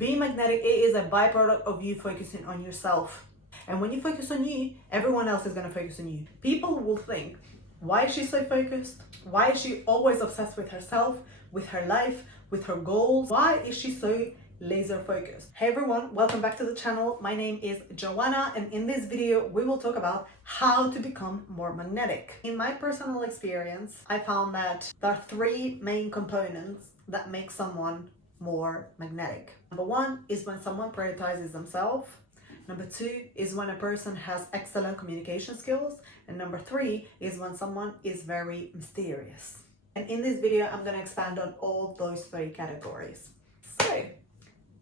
Being magnetic is a byproduct of you focusing on yourself. And when you focus on you, everyone else is going to focus on you. People will think, why is she so focused? Why is she always obsessed with herself, with her life, with her goals? Why is she so laser focused? Hey everyone, welcome back to the channel. My name is Joanna, and in this video we will talk about how to become more magnetic. In my personal experience, I found that there are three main components that make someone more magnetic. Number one is when someone prioritizes themselves. Number two is when a person has excellent communication skills. And number three is when someone is very mysterious. And in this video, I'm going to expand on all those three categories. So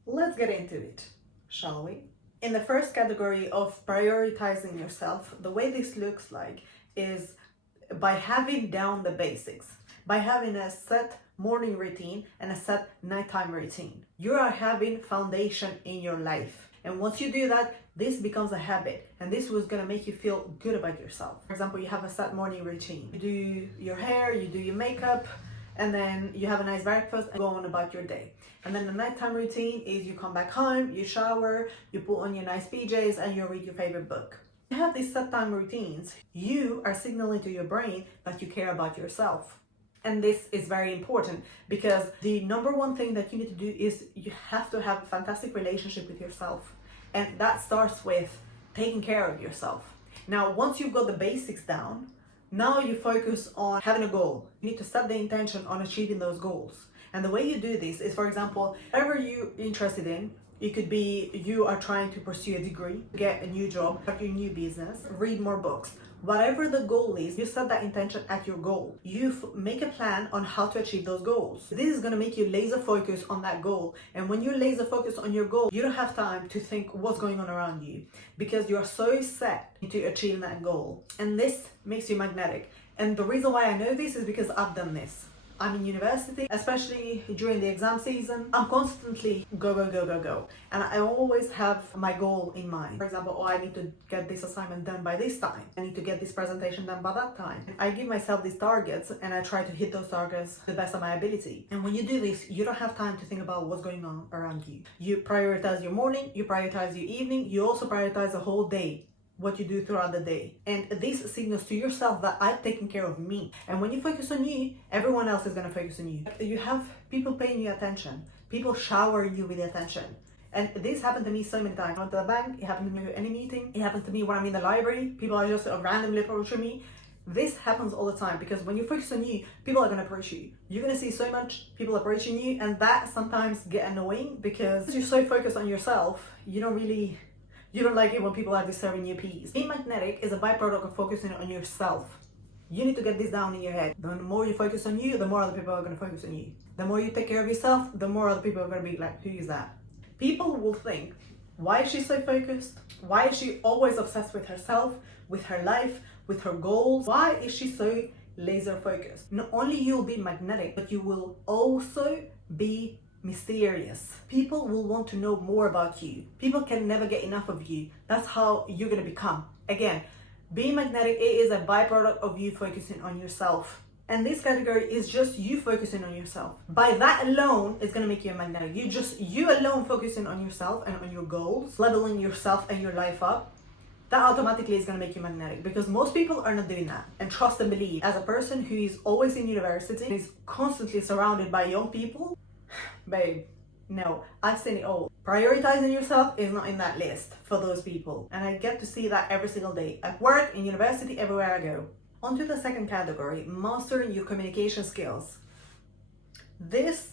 let's get into it, shall we? In the first category of prioritizing yourself, the way this looks like is by having down the basics, by having a set morning routine and a set nighttime routine. You are having foundation in your life. And once you do that, this becomes a habit, and this was gonna make you feel good about yourself. For example, you have a set morning routine. You do your hair, you do your makeup, and then you have a nice breakfast and go on about your day. And then the nighttime routine is you come back home, you shower, you put on your nice PJs, and you read your favorite book. You have these set time routines. You are signaling to your brain that you care about yourself. And this is very important because the number one thing that you need to do is you have to have a fantastic relationship with yourself. And that starts with taking care of yourself. Now, once you've got the basics down, now you focus on having a goal. You need to set the intention on achieving those goals. And the way you do this is, for example, whatever you're interested in, it could be you are trying to pursue a degree, get a new job, start your new business, read more books. Whatever the goal is, you set that intention at your goal. You make a plan on how to achieve those goals. This is going to make you laser focused on that goal. And when you're laser focused on your goal, you don't have time to think what's going on around you because you're so set to achieving that goal. And this makes you magnetic. And the reason why I know this is because I've done this. I'm in university, especially during the exam season. I'm constantly go. And I always have my goal in mind. For example, I need to get this assignment done by this time. I need to get this presentation done by that time. I give myself these targets and I try to hit those targets to the best of my ability. And when you do this, you don't have time to think about what's going on around you. You prioritize your morning, you prioritize your evening, you also prioritize the whole day, what you do throughout the day. And this signals to yourself that I've taken care of me. And when you focus on you, everyone else is going to focus on you. You have people paying you attention, people showering you with attention. And this happened to me so many times. I went to the bank, it happened to me at any meeting, it happens to me when I'm in the library, people are just randomly approaching me. This happens all the time because when you focus on you, people are going to approach you. You're going to see so much people approaching you, and that sometimes get annoying because you're so focused on yourself, you don't like it when people are disturbing your peace. Being magnetic is a byproduct of focusing on yourself. You need to get this down in your head. The more you focus on you, the more other people are going to focus on you. The more you take care of yourself, the more other people are going to be like, who is that? People will think, why is she so focused? Why is she always obsessed with herself, with her life, with her goals? Why is she so laser focused? Not only you'll be magnetic, but you will also be mysterious. People will want to know more about you. People can never get enough of you. That's how you're going to become. Again, being magnetic is a byproduct of you focusing on yourself. And this category is just you focusing on yourself. By that alone, it's going to make you a magnetic. You alone focusing on yourself and on your goals, leveling yourself and your life up, that automatically is going to make you magnetic because most people are not doing that. And trust and believe, as a person who is always in university and is constantly surrounded by young people, babe, no, I've seen it all. Prioritizing yourself is not in that list for those people. And I get to see that every single day at work, in university, everywhere I go. On to the second category, mastering your communication skills. This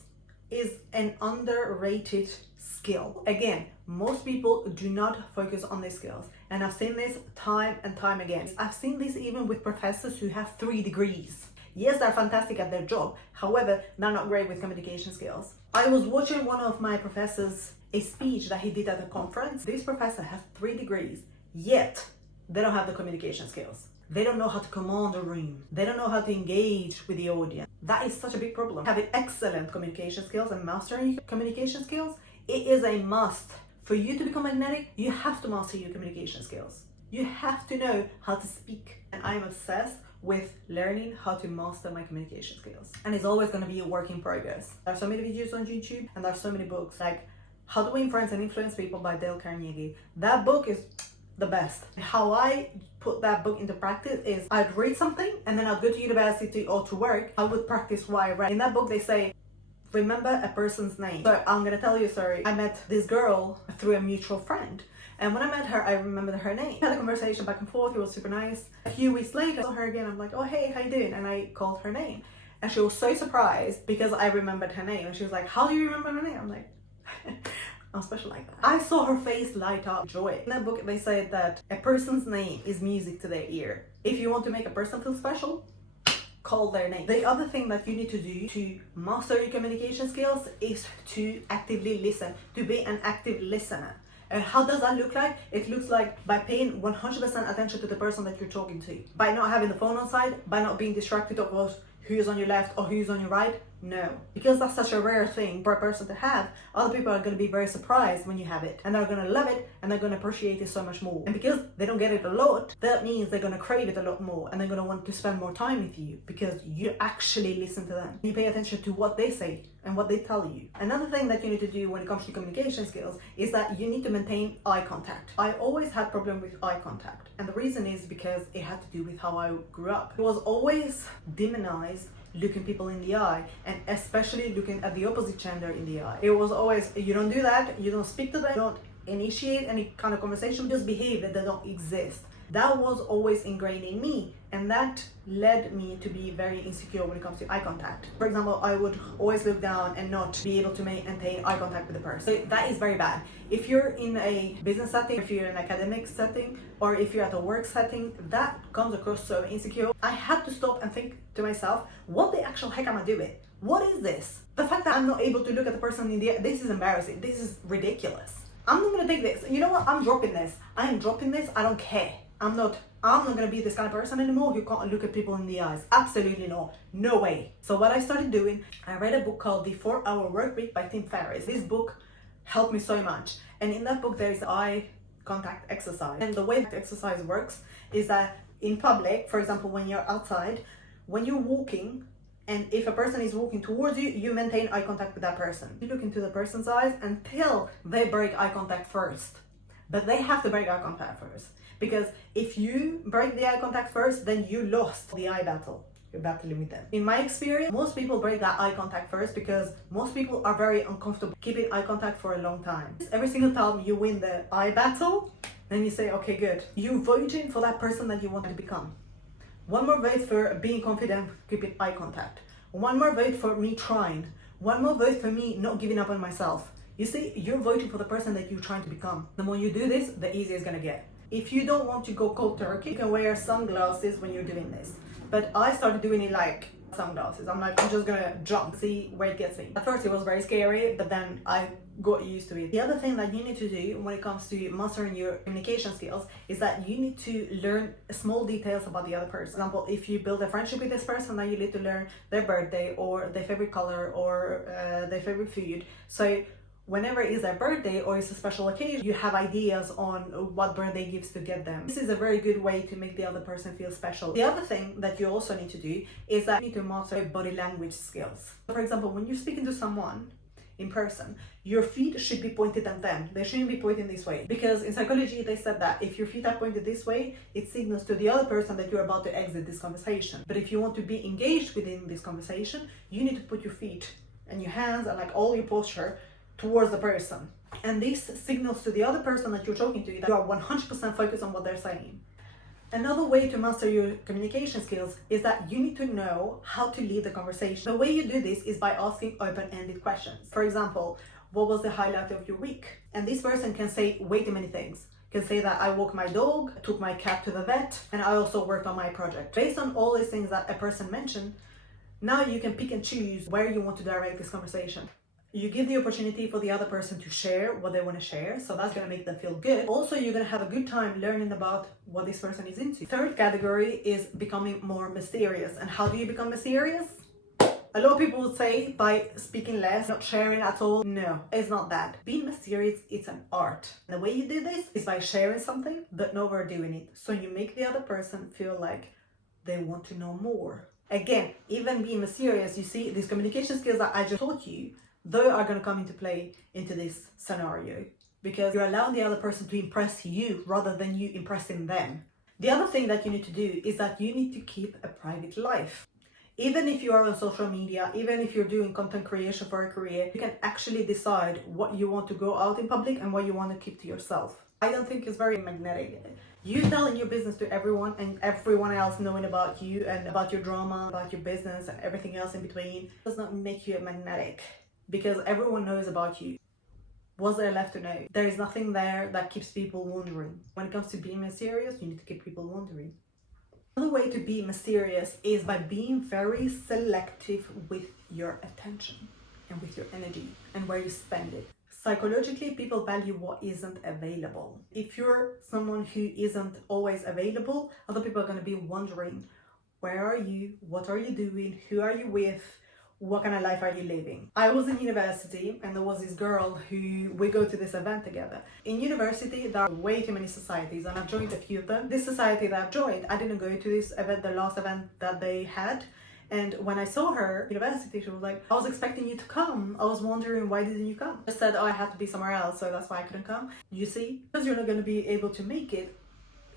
is an underrated skill. Again, most people do not focus on these skills. And I've seen this time and time again. I've seen this even with professors who have 3 degrees. Yes, they're fantastic at their job. However, they're not great with communication skills. I was watching one of my professors, a speech that he did at a conference. This professor has 3 degrees, yet they don't have the communication skills. They don't know how to command a room. They don't know how to engage with the audience. That is such a big problem. Having excellent communication skills and mastering communication skills, it is a must. For you to become magnetic, you have to master your communication skills. You have to know how to speak. And I'm obsessed with learning how to master my communication skills. And it's always going to be a work in progress. There are so many videos on YouTube and there are so many books like How to Influence and Influence People by Dale Carnegie. That book is the best. How I put that book into practice is I'd read something and then I'd go to university or to work. I would practice what I read. In that book they say, remember a person's name. So I'm gonna tell you a story. I met this girl through a mutual friend. And when I met her, I remembered her name. We had a conversation back and forth, it was super nice. A few weeks later, I saw her again, I'm like, oh hey, how you doing? And I called her name. And she was so surprised because I remembered her name. And she was like, how do you remember her name? I'm like, I'm special like that. I saw her face light up joy. In that book, they said that a person's name is music to their ear. If you want to make a person feel special, call their name. The other thing that you need to do to master your communication skills is to actively listen, to be an active listener. And how does that look like? It looks like by paying 100% attention to the person that you're talking to. By not having the phone on side, by not being distracted of who's on your left or who's on your right. No. Because that's such a rare thing for a person to have, other people are going to be very surprised when you have it. And they're going to love it and they're going to appreciate it so much more. And because they don't get it a lot, that means they're going to crave it a lot more. And they're going to want to spend more time with you because you actually listen to them. You pay attention to what they say and what they tell you. Another thing that you need to do when it comes to communication skills is that you need to maintain eye contact. I always had problem with eye contact. And the reason is because it had to do with how I grew up. It was always demonized looking people in the eye, and especially looking at the opposite gender in the eye. It was always, you don't do that, you don't speak to them, you don't initiate any kind of conversation, just behave that they don't exist. That was always ingrained in me, and that led me to be very insecure when it comes to eye contact. For example, I would always look down and not be able to maintain eye contact with the person. So that is very bad. If you're in a business setting, if you're in an academic setting, or if you're at a work setting, that comes across so insecure. I had to stop and think to myself, what the actual heck am I doing? What is this? The fact that I'm not able to look at the person in the eye, this is embarrassing. This is ridiculous. I'm not gonna take this. You know what? I'm dropping this. I am dropping this. I don't care. I'm not gonna be this kind of person anymore who can't look at people in the eyes. Absolutely not. No way. So what I started doing, I read a book called The 4-Hour Workweek by Tim Ferriss. This book helped me so much. And in that book, there is eye contact exercise. And the way that exercise works is that in public, for example, when you're outside, when you're walking, and if a person is walking towards you, you maintain eye contact with that person. You look into the person's eyes until they break eye contact first. But they have to break eye contact first. Because if you break the eye contact first, then you lost the eye battle. You're battling with them. In my experience, most people break that eye contact first because most people are very uncomfortable keeping eye contact for a long time. Every single time you win the eye battle, then you say, okay, good. You're voting for that person that you want to become. One more vote for being confident, keeping eye contact. One more vote for me trying. One more vote for me not giving up on myself. You see, you're voting for the person that you're trying to become. The more you do this, the easier it's gonna get. If you don't want to go cold turkey, you can wear sunglasses when you're doing this. But I started doing it like sunglasses. I'm just gonna jump, see where it gets me. At first it was very scary, but then I got used to it. The other thing that you need to do when it comes to mastering your communication skills is that you need to learn small details about the other person. For example, if you build a friendship with this person, then you need to learn their birthday or their favorite color or their favorite food. So whenever it's their birthday or it's a special occasion, you have ideas on what birthday gifts to get them. This is a very good way to make the other person feel special. The other thing that you also need to do is that you need to master body language skills. For example, when you're speaking to someone in person, your feet should be pointed at them. They shouldn't be pointing this way. Because in psychology, they said that if your feet are pointed this way, it signals to the other person that you're about to exit this conversation. But if you want to be engaged within this conversation, you need to put your feet and your hands and all your posture towards the person. And this signals to the other person that you're talking to that you are 100% focused on what they're saying. Another way to master your communication skills is that you need to know how to lead the conversation. The way you do this is by asking open-ended questions. For example, what was the highlight of your week? And this person can say way too many things. Can say that I walked my dog, took my cat to the vet, and I also worked on my project. Based on all these things that a person mentioned, now you can pick and choose where you want to direct this conversation. You give the opportunity for the other person to share what they want to share, so that's going to make them feel good. Also, you're going to have a good time learning about what this person is into. Third category is becoming more mysterious. And how do you become mysterious? A lot of people would say by speaking less, not sharing at all. No, it's not that. Being mysterious, it's an art. The way you do this is by sharing something, but not overdoing it. So you make the other person feel like they want to know more. Again, even being mysterious, you see, these communication skills that I just taught you, they are going to come into play into this scenario, because you're allowing the other person to impress you rather than you impressing them. The other thing that you need to do is that you need to keep a private life. Even if you are on social media, even if you're doing content creation for a career, you can actually decide what you want to go out in public and what you want to keep to yourself. I don't think it's very magnetic. You telling your business to everyone and everyone else knowing about you and about your drama, about your business and everything else in between does not make you magnetic, because everyone knows about you. What's there left to know? There is nothing there that keeps people wondering. When it comes to being mysterious, you need to keep people wondering. Another way to be mysterious is by being very selective with your attention and with your energy and where you spend it. Psychologically, people value what isn't available. If you're someone who isn't always available, other people are going to be wondering, where are you? What are you doing? Who are you with? What kind of life are you living? I was in university and there was this girl who we go to this event together. In university, there are way too many societies and I've joined a few of them. This society that I've joined, I didn't go to this event, the last event that they had. And when I saw her at university, she was like, I was expecting you to come. I was wondering, why didn't you come? I said, oh, I had to be somewhere else, so that's why I couldn't come. You see, because you're not going to be able to make it,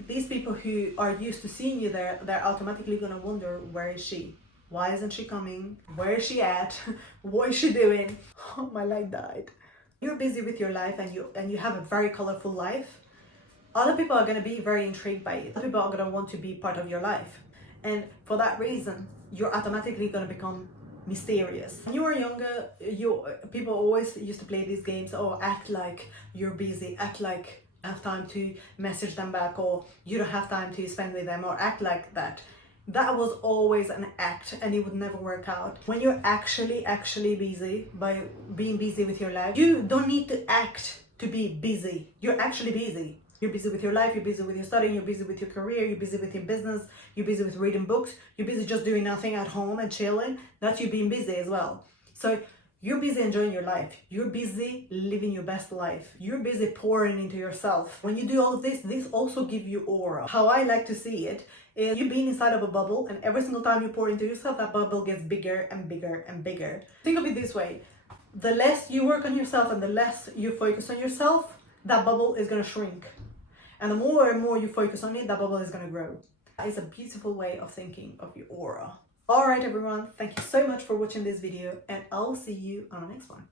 these people who are used to seeing you there, they're automatically going to wonder, where is she? Why isn't she coming? Where is she at? What is she doing? Oh, my light died. You're busy with your life and you have a very colorful life. Other people are going to be very intrigued by it. Other people are going to want to be part of your life. And for that reason, you're automatically going to become mysterious. When you were younger, people always used to play these games. Oh, act like you're busy. Act like you have time to message them back, or you don't have time to spend with them, or act like that. That was always an act and it would never work out. When you're actually busy, by being busy with your life, you don't need to act to be busy. You're actually busy. You're busy with your life, you're busy with your studying, you're busy with your career, you're busy with your business, you're busy with reading books, you're busy just doing nothing at home and chilling. That's you being busy as well. So you're busy enjoying your life. You're busy living your best life. You're busy pouring into yourself. When you do all of this, this also gives you aura. How I like to see it is you being inside of a bubble, and every single time you pour into yourself, that bubble gets bigger and bigger and bigger. Think of it this way. The less you work on yourself and the less you focus on yourself, that bubble is going to shrink. And the more and more you focus on it, that bubble is going to grow. That is a beautiful way of thinking of your aura. Alright everyone, thank you so much for watching this video and I'll see you on the next one.